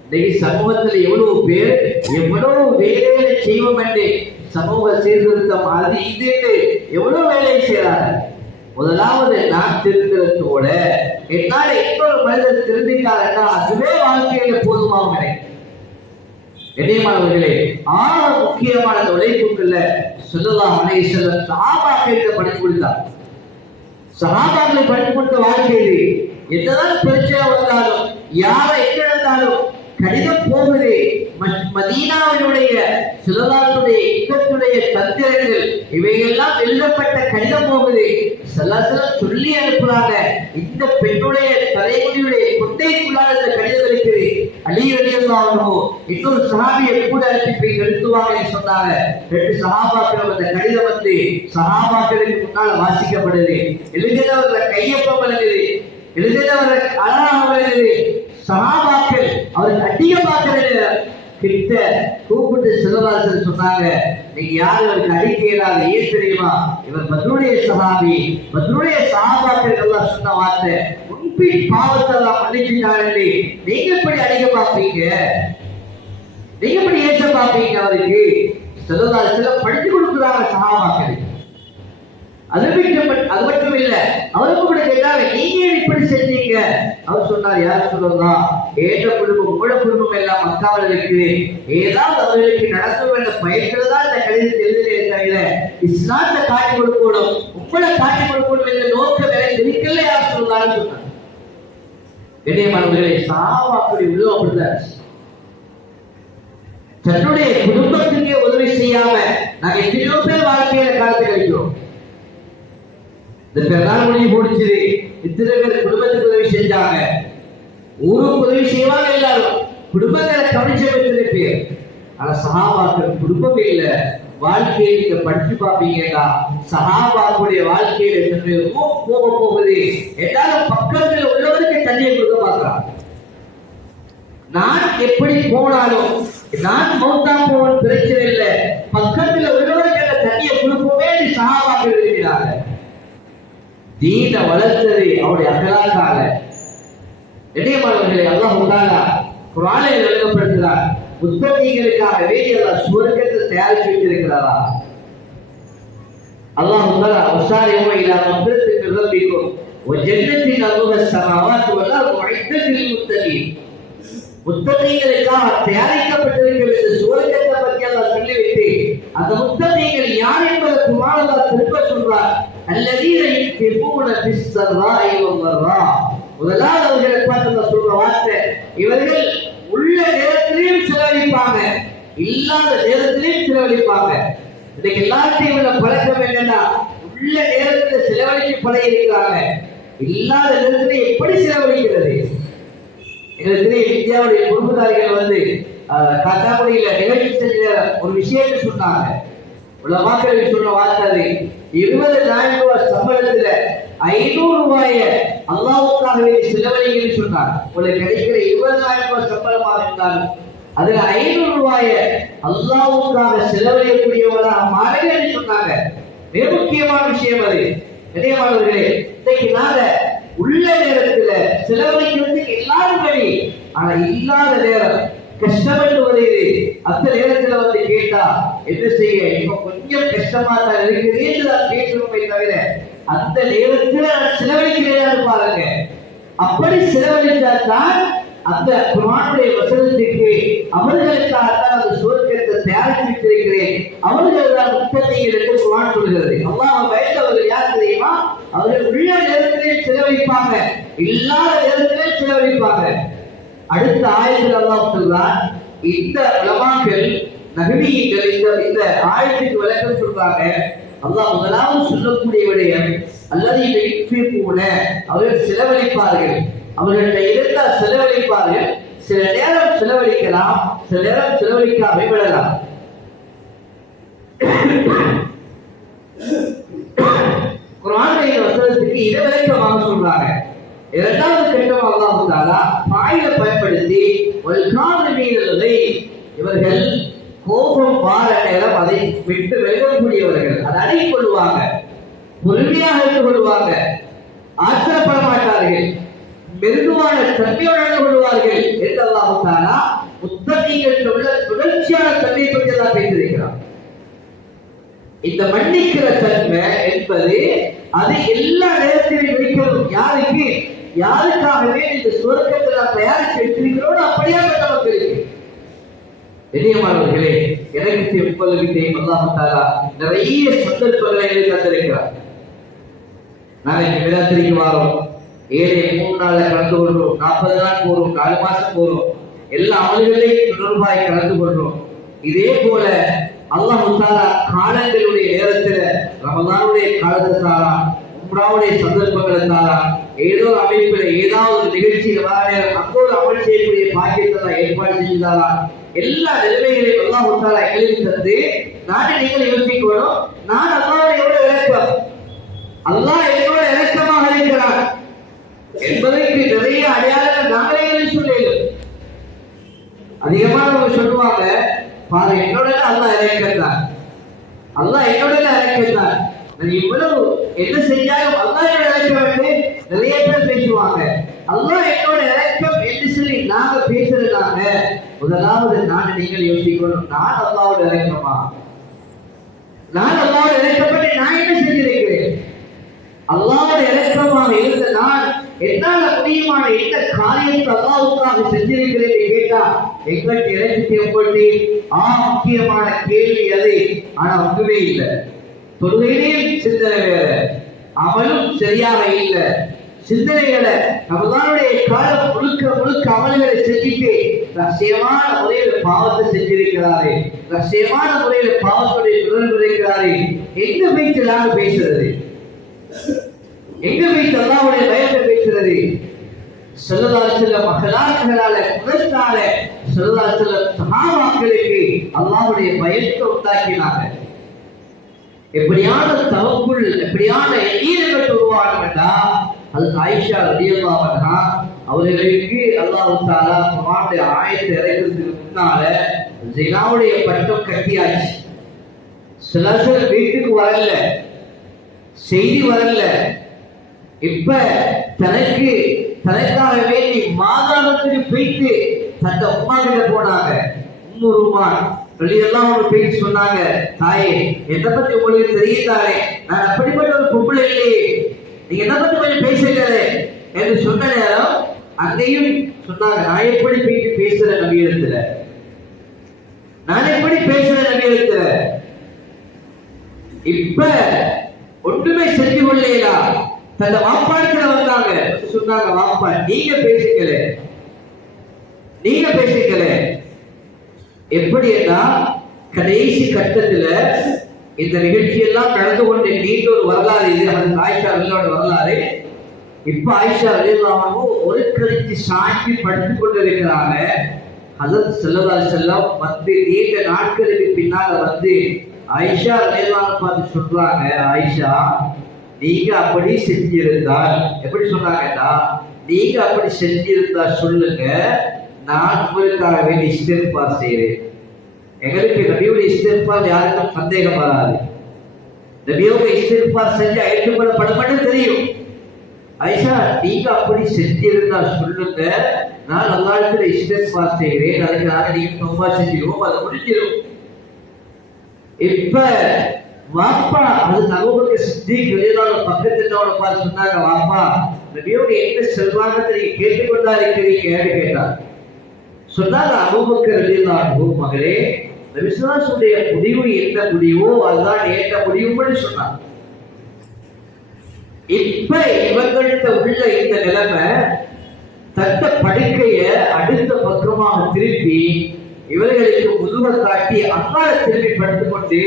இன்னைக்கு சமூகத்தில் எவ்வளவு பேர் எவ்வளவு வேலைகளை செய்வோம் என்று சமூக சீர்திருத்தம் அது இது எவ்வளவு வேலையை செய்யறாங்க. முதலாவது நான் திருந்துறதோட என்னால இன்னொரு மனிதர் திருந்திட்டாருன்னா அதுவே வாழ்க்கையில போதுமாகும் எனக்கு. கண்ணியமானவர்களே, ஆக முக்கியமான உழைப்புக்குள்ள ஸல்லல்லாஹு அலைஹி வஸல்லம் சஹாபாக்களுக்கு படித்து கொடுத்தார். சஹாபாக்களை படித்து கொடுத்த வாழ்க்கையில் என்னதான் பிரச்சனை வந்தாலும் யாரை எங்க இருந்தாலும் கடிதம் போகுது. மதீனாவினுடைய ஸல்லல்லாஹுடைய இக்கத்துடைய தந்திரங்கள் இவையெல்லாம் எழுதப்பட்ட கடிதம் போகுது. ஸல்லல்லாஹு சொல்லி அனுப்புறாங்க, இந்த பெண்ணுடைய தலைமுடியுடைய கொண்டைக்குள்ளான இந்த கடிதம் இருக்குது. அலி ரலியல்லாஹு அன்ஹு இன்னொரு சஹாபியை கூட அனுப்பி எழுதுவாங்கன்னு சொன்னாங்க. 2 சஹாபாக்கள் அந்த கடிதம் வந்து சஹாபாக்களுக்கு முன்னால் வாசிக்கப்படுது. எழுதினவர்கள் கையொப்பம் எழுதுது, எழுதினவர்கள் அழகாக எழுதுது. சஹாபாக்கள் அவருக்கு அதிகமாக்குறது கிட்ட கூப்பிட்டு ஸல்லல்லாஹு சொன்னாங்க, நீங்க யாரு அவருக்கு அடிக்கிறாங்க, ஏன் தெரியுமா? இவர் பத்ருடைய சஹாபி. பத்ருடைய சஹாபாக்கள் எல்லாம் சொன்ன வார்த்தை, முன்பின் பாவத்தை எல்லாம் மன்னிச்சுட்டாங்க. நீங்க எப்படி அடிக்க பார்ப்பீங்க, நீங்க எப்படி ஏற்ற பார்ப்பீங்க? அவருக்கு ஸல்லல்லாஹு படித்து கொடுக்குறாங்க சஹாபாக்கள். அது மட்டும் இல்ல, அவருக்கு கூட கேட்டாங்க, நீங்க இப்படி செஞ்சீங்க? அவர் சொன்னார், யார் சொல்லலாம், ஏற்ற குடும்பம் உங்களோட குடும்பம் எல்லாம் மக்காவில் இருக்குது, ஏதாவது அவர்களுக்கு நடக்கும் என்ற பயத்தில் தான் இந்த கடிதத்தை எழுதியிருக்காங்க, இஸ்லாத்தை காட்டி கொடுக்கணும், உங்களை காட்டி கொடுக்கணும் என்ற நோக்கம் எனக்கு இருக்கல, யார் சொல்லலாம்னு சொன்னார். கண்ணியமானவர்களே, சஹாபாக்களுடைய உள்ளம் அப்படிதான். தன்னுடைய குடும்பத்துக்கே உதவி செய்யாம நாங்க எத்தனையோ பேர் வாழ்க்கையில காலத்தை கழிக்கிறோம். இந்த பெருநாள் முடிவு போடுச்சு, இத்தனை பேர் குடும்பத்துக்கு உதவி செஞ்சாங்க, ஊருக்கு உதவி செய்வாங்க, எல்லாரும் குடும்பங்களை கவனிச்ச எத்தனை பேர். ஆனா சஹாபாக்கள் குடும்பம் இல்ல. வாழ்க்கையை நீங்க படிச்சு பார்ப்பீங்கன்னா சஹாபாக்களுடைய வாழ்க்கையில எத்தனை போக போகுது, எல்லாரும் பக்கத்தில் உள்ளவருக்கு தண்ணியை கொடுக்க பார்க்கிறான். நான் எப்படி போனாலும் நான் மௌத்தா போவன் பிரச்சனை இல்லை, பக்கத்தில் உள்ளவருக்கு அந்த தண்ணியை கொடுப்போமே சஹாபாக்கள் இருக்கிறாங்க. தீன வளர்த்தது அவருடைய அகலாக்கால. இடையமானவர்களை அல்லாஹ் தஆலா குர்ஆனில் விளங்கப்படுத்துகிறார், முத்தகீங்களுக்காகவே அல்லாஹ் சுவர்க்கத்தை தயாரித்து வைத்திருக்கிறாரா. அல்லாஹ் தஆலா வஸாரிஉ இலா மக்ஃபிரத்தின் மின் ரப்பிக்கும் வ ஜன்னத்தின் அர்துஹா ஸமாவாத்து வல் அர்து உஇத்தத் லில் முத்தகீன். முத்தகீங்களுக்காக தயாரிக்கப்பட்டிருக்கிற இந்த சுவர்க்கத்தை பற்றி அல்லாஹ் சொல்லிவிட்டு அந்த முத்தகீங்கள் யார் என்பதை குர்ஆனில் அல்லாஹ் திரும்ப சொல்றார். அல்லதீன யுன்ஃபிகூன ஃபிஸ் ஸர்ராஇ வல் ضرா. முதலாவது அவர்களை பார்த்து சொல்ற வார்த்தை, இவர்கள் உள்ள நேரத்திலையும் செலவழிப்பாங்க, இல்லாத நேரத்திலையும் செலவழிப்பாங்க. இன்னைக்கு எல்லாத்தையும் உள்ள பழக்கம் என்னன்னா, உள்ள நேரத்தில் செலவழிக்க பழகி இருக்கிறாங்க, இல்லாத நேரத்தில் எப்படி செலவழிக்கிறது. எங்களுக்கு வித்யாவுடைய பொறுப்புதாரிகள் வந்து காத்தாக்குடியில நிகழ்ச்சி செஞ்ச ஒரு விஷயத்தை சொன்னாங்க. உலமாக்கள் சொன்ன வார்த்தை, 20,000 ரூபாய் சம்பளத்துல 500 ரூபாய அல்லாஹ்வுக்காகவே செலவழிங்கன்னு சொன்னார். உங்களுக்கு கிடைக்கிற 20,000 ரூபாய் சம்பளமாக இருந்தாலும் அதுல 500 ரூபாய அல்லாஹ்வுக்காக செலவழிக்கக்கூடியவர்களாக மாறுங்கன்னு சொன்னாங்க. மிக முக்கியமான விஷயம் அது. கண்ணியமானவர்களே, இன்னைக்கு நாங்க உள்ள நேரத்துல செலவழிக்கிறதுக்கு எல்லாரும் வழி, ஆனா இல்லாத நேரம் கஷ்டப்பட்டு வருது. அந்த நேரத்துல வந்து கேட்டா என்ன செய்ய, இப்ப கொஞ்சம் கஷ்டமா தான் இருக்கிறேன்னு தான் பேசுறோமே தவிர அந்த நேரத்துல செலவழிக்கிறேன்னு பாருங்க. அப்படி செலவழித்தால்தான் அந்த குர்ஆனுடைய வசனத்துக்கு அவர்களுக்காகத்தான் அந்த சுவர்க்கத்தை தயாரித்து வைத்திருக்கிறேன், அவர்கள் தான் முத்தகீங்கள் என்று குர்ஆன் சொல்கிறது. அல்லாஹ் பயந்தவர்கள் யார் தெரியுமா? அவர்கள் உள்ள நேரத்திலே செலவழிப்பாங்க, இல்லாத நேரத்திலே செலவழிப்பாங்க. அடுத்த ஆயத்தில் அல்லாஹ் சொல்றான், இந்த உலமாக்கள் நபியீங்கள் இந்த ஆயத்துக்கு விளக்கம் சொல்றாங்க. அல்லாஹ் முதலாவது சொல்லக்கூடிய விடயம், அல்லதீன யுன்ஃபிகூன, அவர்கள் செலவழிப்பார்கள், அவர்களிடம் இருந்தால் செலவழிப்பார்கள். சில நேரம் செலவழிக்கலாம், சில நேரம் செலவழிக்காம விடலாம். குர்ஆனுடைய வசனத்துக்கு இதை விளக்கமாக சொல்றாங்க. இரண்டாவது கட்டம் அல்லாஹ் தஆலா பாயில பயன்படுத்தி இவர்கள் கோபம் வார நேரம் அதை விட்டு விலகக்கூடியவர்கள், அதை அடக்கிக் கொள்வாங்க, பொறுமையாக இருந்து கொள்வாங்க, ஆத்திரப்பட மாட்டார்கள், மிருதுவான தன்மையோடு நடந்து கொள்வார்கள் என்று அல்லாஹ் தஆலா முத்தகீங்கள் உள்ள தொடர்ச்சியான தன்மையை பற்றி எல்லாம் பேசியிருக்கிறார். இந்த மன்னிக்கிற தன்மை என்பது அது எல்லா நேரத்திலும் இருக்கிறோம். யாருக்கு யாருக்காகவே இந்த சுவர்க்கத்தை நாம் தயாரித்து வைத்திருக்கிறோம், அப்படியாப்பட்ட மக்களுக்கு. கண்ணியமானவர்களே, எனக்கு உங்களுக்கு அல்லாஹ் தஆலா நிறைய சந்தர்ப்பங்களை எனக்கு தந்திருக்கிறார். நாளைக்கு மிராத்திரிக்கு வாரோம், 3 நாள்ல கலந்து கொள்றோம், 40 நாள் போறோம், 4 மாசம் போறோம், எல்லா அமல்களையும் தொடர்பாய் கலந்து கொள்றோம். இதே போல அல்லாஹ் தஆலா காலங்களுடைய நேரத்துல ரமலானுடைய காலத்தை தாரா, உம்ராவுடைய சந்தர்ப்பங்களை தாரா, ஏதோ அமைப்புல ஏதாவது நிகழ்ச்சியில் வர நேரம் அங்கோடு அமல் செய்யக்கூடிய பாக்கியத்தை ஏற்பாடு செஞ்சுதாரா. எல்லா நிலைமைகளையும் அல்லாஹ் தஆலா எங்களுக்கு தந்து நாட்டை நீங்கள் யோசிக்கணும், நான் அல்லாஹ்வோட எவ்வளவு இறக்கம், அல்லாஹ் என்னோட இறக்கமாக இருக்கிறார் என்பதற்கு நிறைய அடையாளங்கள் நாங்களே சொல்லிடும். அதிகமாக சொல்லுவாங்க, பாரு என்னோட அல்லாஹ் இறக்கத்தான், அல்லாஹ் என்னோட இறக்கத்தான், நான் இவ்வளவு என்ன செஞ்சாலும் அல்லாஹ் என்னோட இறக்க வேண்டும். நிறைய பேர் பேசுவாங்க, அல்லாஹ் என்னோட இறக்கம் என்று சொல்லி நாங்க பேசுறதாங்க. முதலாவது நான் நீங்கள் யோசிக்கணும், நான் அல்லாஹ்வோட இறக்கமா, நான் அல்லாஹ்வோட இறக்கப்பட்டு நான் என்ன செஞ்சிருக்கிறேன்? முஸ்லிமாக இருந்த நான் என்னால முடியுமான எந்த காரியத்தை அல்லாஹ்வுக்காக செஞ்சிருக்கிறேன் கேட்டா எங்களுக்கு எனக்கு தேவைப்பட்டு முக்கியமான கேள்வி அது. ஆனா ஒன்றுமே இல்லை. தொழுகையிலேயும் சிந்தனை வேற, அமலும் சரியாக இல்லை. சிந்தனைகளை ரமலானுடைய காலம் முழுக்க முழுக்க அமல்களை செஞ்சுட்டு ரகசியமான முறையில பாவத்தை செஞ்சிருக்கிறாரு, ரகசியமான முறையில பாவத்துடைய தொடர்பு இருக்கிறாரு. எங்க போயிட்டு நாங்க பேசுறது? எங்க போயிட்டு அல்லாஹ்வுடைய பயத்தை பேசுறது? ஸல்லல்லாஹு அலைஹி வஸல்லம் அகலாக்களால குணத்தால ஸல்லல்லாஹு அலைஹி வஸல்லம் சஹாபாக்களுக்கு அல்லாஹ்வுடைய பயத்தை உண்டாக்கினாங்க. எப்படியான தவக்குள், எப்படியான ஈடுபட்டு உருவானவர்களா அது ஆயிஷா ரலியல்லாஹு அன்ஹா அவர்களுக்கு அல்லாஹ் தஆலா குர்ஆனுடைய ஆயத்தை இறக்குறதுக்கு முன்னால ஜினாவுடைய பட்டம் கட்டியாச்சு. சிலர் வீட்டுக்கு வரல, செய்தி வரல. இப்ப தனக்காக வேண்டி மாதாளத்துக்கு போயிட்டு தந்த உமா கிட்ட போனாங்க. உம்மு ருமான் வெளியெல்லாம் ஒரு பேச்சு சொன்னாங்க, தாயே என்னை பத்தி உங்களுக்கு தெரியுதானே, நான் அப்படிப்பட்ட ஒரு பொம்பளை இல்லையே, நீங்க என்ன பத்தி கொஞ்சம் பேசுகிறே என்று சொன்ன நேரம் அங்கேயும் சொன்னாங்க, நான் எப்படி போயிட்டு பேசுற நபியிடத்துல, நான் எப்படி பேசுற நபியிடத்துல. இப்ப ஒன்றுமே செஞ்சு கொள்ளேலா. தந்த வாப்பாடுக்கிற வந்தாங்க, சொன்னாங்க, வாப்பா நீங்க பேசிக்கல, நீங்க பேசிக்கல. எப்படின்னா கடைசி கட்டத்துல இந்த நிகழ்ச்சி எல்லாம் நடந்து கொண்டு நீண்ட ஒரு வரலாறு இது. அது ஆயிஷா ரலியல்லாஹு அன்ஹா வரலாறு. இப்ப ஆயிஷா ரலியல்லாஹு அன்ஹா ஒரு கழிச்சு சாட்சி படுத்துக் கொண்டிருக்கிறாங்க. ஹஜ்ரத் ஸல்லல்லாஹு அலைஹி வஸல்லம் வந்து நீண்ட நாட்களுக்கு பின்னால வந்து ஆயிஷா ரலியல்லாஹு அன்ஹா பார்த்து சொல்றாங்க, ஆயிஷா நீங்க அப்படி செஞ்சிருந்தால், எப்படி சொன்னாங்கன்னா, நீங்க அப்படி செஞ்சிருந்தா சொல்லுங்க, நான் உங்களுக்காக வேண்டி இஸ்திக்பார் செய்கிறேன். எங்களுக்கு நபியோட இஸ்திக்பார் யாருக்கும் சந்தேகம் வராது. நபியோட இஸ்திக்பார் செஞ்சு ஏற்றுக்கொள்ளப்படும் தெரியும். ஆயிஷா நீங்க அப்படி செஞ்சிருந்தா சொல்லுங்க, நான் அல்லாஹ்விடத்தில் இஸ்திக்பார் செய்கிறேன், அதுக்காக நீங்க தௌபா செஞ்சிருவோம், அது முடிஞ்சிடும். இப்ப வாப்பா அது அபூபக்கர் சித்திக் ரலியல்லாஹு அன்ஹு பக்கத்துல பார்த்து சொன்னாங்க, வாப்பா நபியோட என்ன செல்வாங்கன்னு நீங்க கேட்டுக்கொண்டா இருக்கிறீங்கன்னு கேட்டாங்க. சொன்னாங்க அபூபக்கர் ரலியல்லாஹு அன்ஹு, மகளே நபி ஸல்லல்லாஹு அலைஹி வஸல்லம் முடிவு என்ன முடிவோ அதுதான் ஏற்ற முடிவுன்னு சொன்னாங்க. இப்ப இவங்கள்ட்ட உள்ள இந்த நிலைமை, தட்ட படுக்கைய அடுத்த பக்கமாக திருப்பி இவர்களுக்கு முதுக காட்டி அங்கால திரும்பி படுத்துக் கொண்டு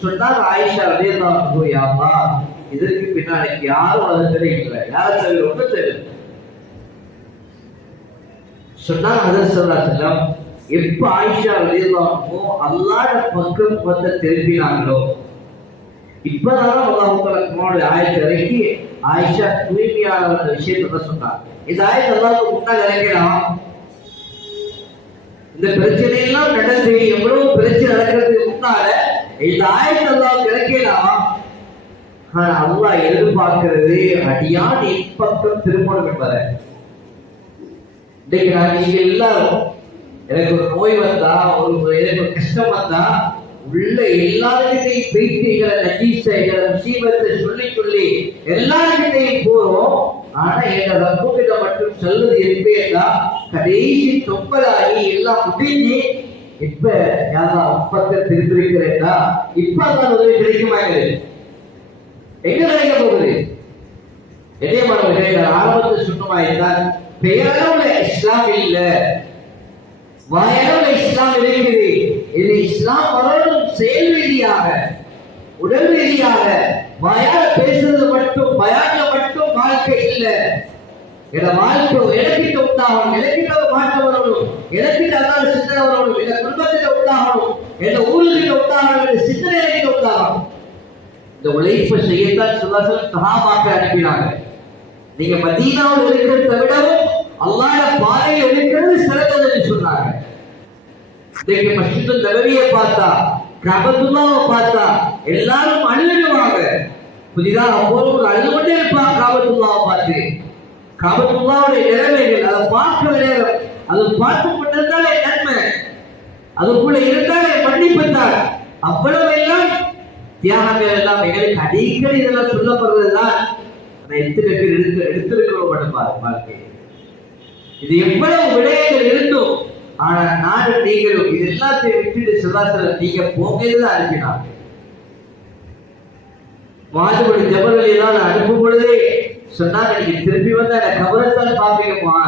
சொன்னாங்க, ஆயிஷா ரலியல்லாஹு அன்ஹா, யா அல்லாஹ் இதற்கு பின்னாடி யாரும் அதுல இல்லை, யாரும் தவிர ஒன்றும் தெரியல. சொன்னாங்க ஹஜ்ரத் ஸல்லல்லாஹு அலைஹி வஸல்லம், எப்ப ஆயிஷா ரலியல்லாஹு அன்ஹா அல்லாஹ்வுடைய பக்கம் வந்து திரும்பினாங்களோ இப்பதான் அல்லாஹ் தஆலா குர்ஆனுடைய ஆயத்தை இறக்கி ஆயிஷா தூய்மையான விஷயத்தை சொன்னாங்க. இந்த ஆயத்தை அல்லாஹ்வுக்கு முன்னால் இறங்கினான். இந்த பிரச்சனை எல்லாம் நடந்து எவ்வளவு பிரச்சனை நடக்கிறதுக்கு முன்னால இந்த ஆயத்தை அல்லாஹ்வுக்கு இறக்கினான். ஆனா அல்லாஹ் எதிர்பார்க்கிறது அடியான் என் பக்கம் திரும்பணும் என்பதை. இன்னைக்கு நீங்க எல்லாரும் எனக்கு ஒரு நோய் வந்தா, எனக்கு ஒரு கஷ்டம் வந்தா உள்ள எல்லாருக்கிட்டையும் போயிட்டு எங்களை நஜீஸை எங்களை முசீபத்தை சொல்லி எல்லாருக்கிட்டையும் போறோம். ஆனா எங்க ரப்புகிட்ட மட்டும் சொல்றது எப்படின்னா, கடைசி தொப்பலாகி எல்லாம் முடிஞ்சு இப்ப யாரும் பக்கம் திரும்பிருக்கிறேன்னா இப்ப அதான் உதவி கிடைக்குமா? எங்க கிடைக்க போகுது? இதே மாதிரி ஆரம்பத்தில் சொன்னமா இருந்தால் பெயரளவுல இஸ்லாம் இல்ல, வாயளவுல இஸ்லாம் இருக்குது. இது இஸ்லாம் வரணும் செயல் ரீதியாக, உடல் ரீதியாக. வாயால பேசுறது மட்டும், பயான்ல மட்டும் வாழ்க்கை இல்ல. என வாழ்க்கை எனக்கிட்ட உண்டாகணும், எனக்கிட்ட மாற்றம் வரணும், எனக்கிட்ட அதான் சிந்தனை வரணும், என் குடும்பத்திட்ட உண்டாகணும், என் ஊருக்கிட்ட உண்டாகணும், என் சிந்தனை எனக்கிட்ட உண்டாகணும். இந்த உழைப்பை செய்யத்தான் சஹாபாக்கள் அனுப்பினாங்க. நீங்க மதீனாவில் இருக்கிறத விடவும் அல்லாஹ்வுடைய பாதையில் இருக்கிறது சிறந்ததுன்னு சொன்னாங்க. இன்னைக்கு மஸ்ஜிதுல் நபவியை பார்த்தா, கஅபத்துல்லாஹ்வை பார்த்தா எல்லாரும் அழுதுவாங்க. புதிதாக போறவங்க அழுதுகிட்டே இருப்பாங்க கஅபத்துல்லாஹ்வை பார்த்து. கஅபத்துல்லாஹ்வுடைய நிலைமைகள் அதை பார்க்கிற நேரம், அதை பார்த்து கொண்டிருந்தாலே நன்மை, அதுக்குள்ள இருந்தாலே மன்னிப்பு தான். அவ்வளவு எல்லாம் தியாகங்கள் எல்லாம் எங்களுக்கு அடிக்கடி இதெல்லாம் சொல்லப்படுறதுதான். எடுத்திருக்கிறோம் வாழ்க்கை. இது எவ்வளவு விடயங்கள் இருந்தும் ஆனா நானும் நீங்களும் இது எல்லாத்தையும் விட்டுட்டு சுல்லாசலம் நீங்க போங்கன்னு அனுப்பினார். வாஜபடி ஜபல் எல்லாம் அனுப்பும் பொழுதே சொன்னாங்க, நீங்க திரும்பி வந்து அந்த கபரத்தான் பாப்பீங்கம்மா.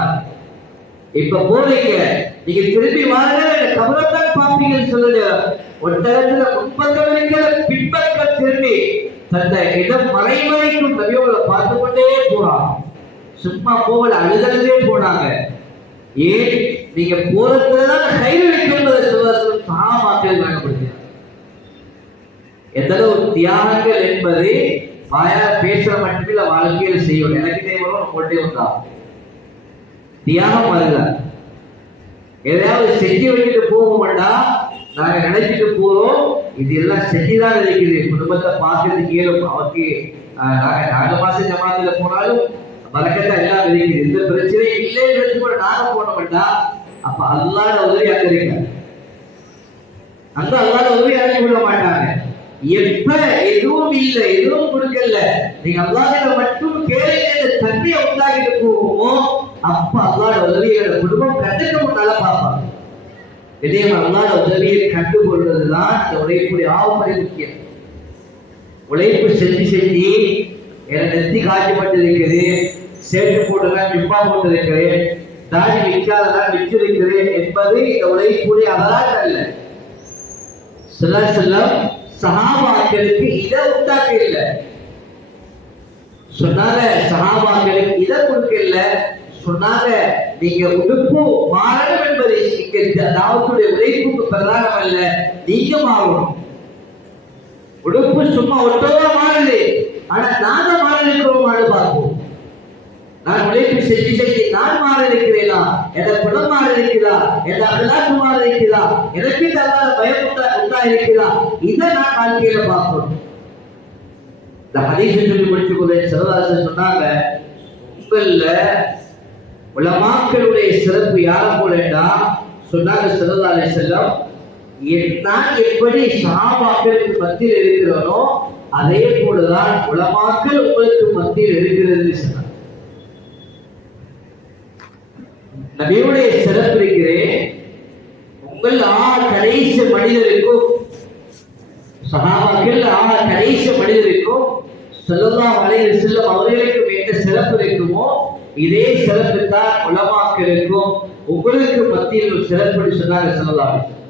இப்ப போறீங்க, நீங்க திரும்பி வாங்க கபரத்தான் பாப்பீங்கன்னு சொல்லுங்க. ஒட்டகத்துல முன்பக்கம் இருக்கிற பின்பக்கம் திரும்பி தந்த இடம் மறைமறைக்கும் நபியோட பார்த்து கொண்டே போறாங்க. சும்மா போகல, அழுதே போனாங்க. ஏன் நீங்க போறதுலதான் கைது வைக்கின்றதை சொல்வதற்கு சஹாபாக்கள் வழங்கப்படுகிறார். எந்தளவு தியாகங்கள் என்பது வாயால பேசுற மட்டுமில்ல, வாழ்க்கையில் செய்யணும். எனக்கு தேவையான கொண்டே வந்தா தியாகம் அதுதான். எதையாவது செஞ்சு வச்சுட்டு போவோம்டா நாங்க நினைச்சிட்டு போறோம், இது எல்லாம் செஞ்சுதான் இருக்குது. குடும்பத்தை பார்க்கறதுக்கு இயலும். அவருக்கு நாங்க 4 மாசம் ஜமாத்துல போனாலும் பறக்கத்தா எல்லாம் இருக்குது. எந்த பிரச்சனையும் இல்லைன்னு கூட நாங்க போனோம்டா அப்ப அல்லாஹ் உதவி அங்க இருக்க, அங்க அல்லாஹ் உதவி அழைச்சி விட மாட்டாங்க. எப்ப எதுவும் இல்லை, எதுவும் கொடுக்கல, நீங்க அல்லாஹ்கிட்ட மட்டும் கேளுங்க தன்மையை உண்டாகிட்டு போவோமோ அப்ப அல்லாஹ் உதவியோட குடும்பம் கண்டுக்க முன்னால பார்ப்பாங்க. இதே அல்லாஹ் உதவியை கண்டு கொள்வதுதான் இந்த உழைப்புடைய ஆவப்படை முக்கியம். உழைப்பு செஞ்சு செஞ்சு எனக்கு நெத்தி காய்ச்சப்பட்டிருக்கிறது, சேட்டு போட்டுதான் ஜிப்பா போட்டிருக்கிறேன், தாடி விற்காததான் விற்றிருக்கிறேன் என்பது இந்த உழைப்புடைய அதலாக அல்ல. செல்லம் சஹாபாக்களுக்கு இதை உண்டாக்க இல்லை சொன்னாங்க. சஹாபாக்களுக்கு இதை கொடுக்க இல்லை சொன்னாங்க. நீங்க உடுப்பு மாறணும் என்பதை தாவத்துடைய உழைப்புக்கு பிரதானம் அல்ல, நீங்க மாறணும். உடுப்பு சும்மா ஒட்டோவா மாறுது, ஆனா நாங்க மாற இருக்கிறோமான்னு பார்ப்போம். நான் உழைப்பு செஞ்சு செஞ்சு நான் மாற இருக்கிறேனா, எந்த குணம் மாற இருக்கிறா, எந்த அகலாக்கு மாற இருக்கிறா, எனக்கு தந்தால பயம் உண்டா இருக்கிறா, இதை நான் வாழ்க்கையில பார்க்கணும். இந்த ஹதீஸை சொல்லி முடித்துக் கொள்ள சரதாசன் சொன்னாங்க, உங்கள உலமாக்களுடைய சிறப்பு யார போலடா சொன்னாங்க ஸல்லல்லாஹு அலைஹி வஸல்லம், நான் எப்படி சஹாபாக்களுக்கு மத்தியில் இருக்கிறானோ அதே போலதான் உலமாக்கள் உங்களுக்கு மத்தியில் இருக்கிறது சொன்னாங்க. நபியுடைய சிறப்பு இருக்கிறேன். உங்கள் கடைசி மனிதருக்கும் சஹாபாக்கள் கடைசி மனிதருக்கும் ஸல்லல்லாஹு அலைஹி வஸல்லம் அவர்களுக்கும் என்ன சிறப்பு இருக்குமோ இதே சிறப்பு தான் உலமாக்களுக்கும் உங்களுக்கு மத்தியில் ஒரு சிறப்பு சொன்னாங்க ஸல்லல்லாஹு அலைஹி வஸல்லம்.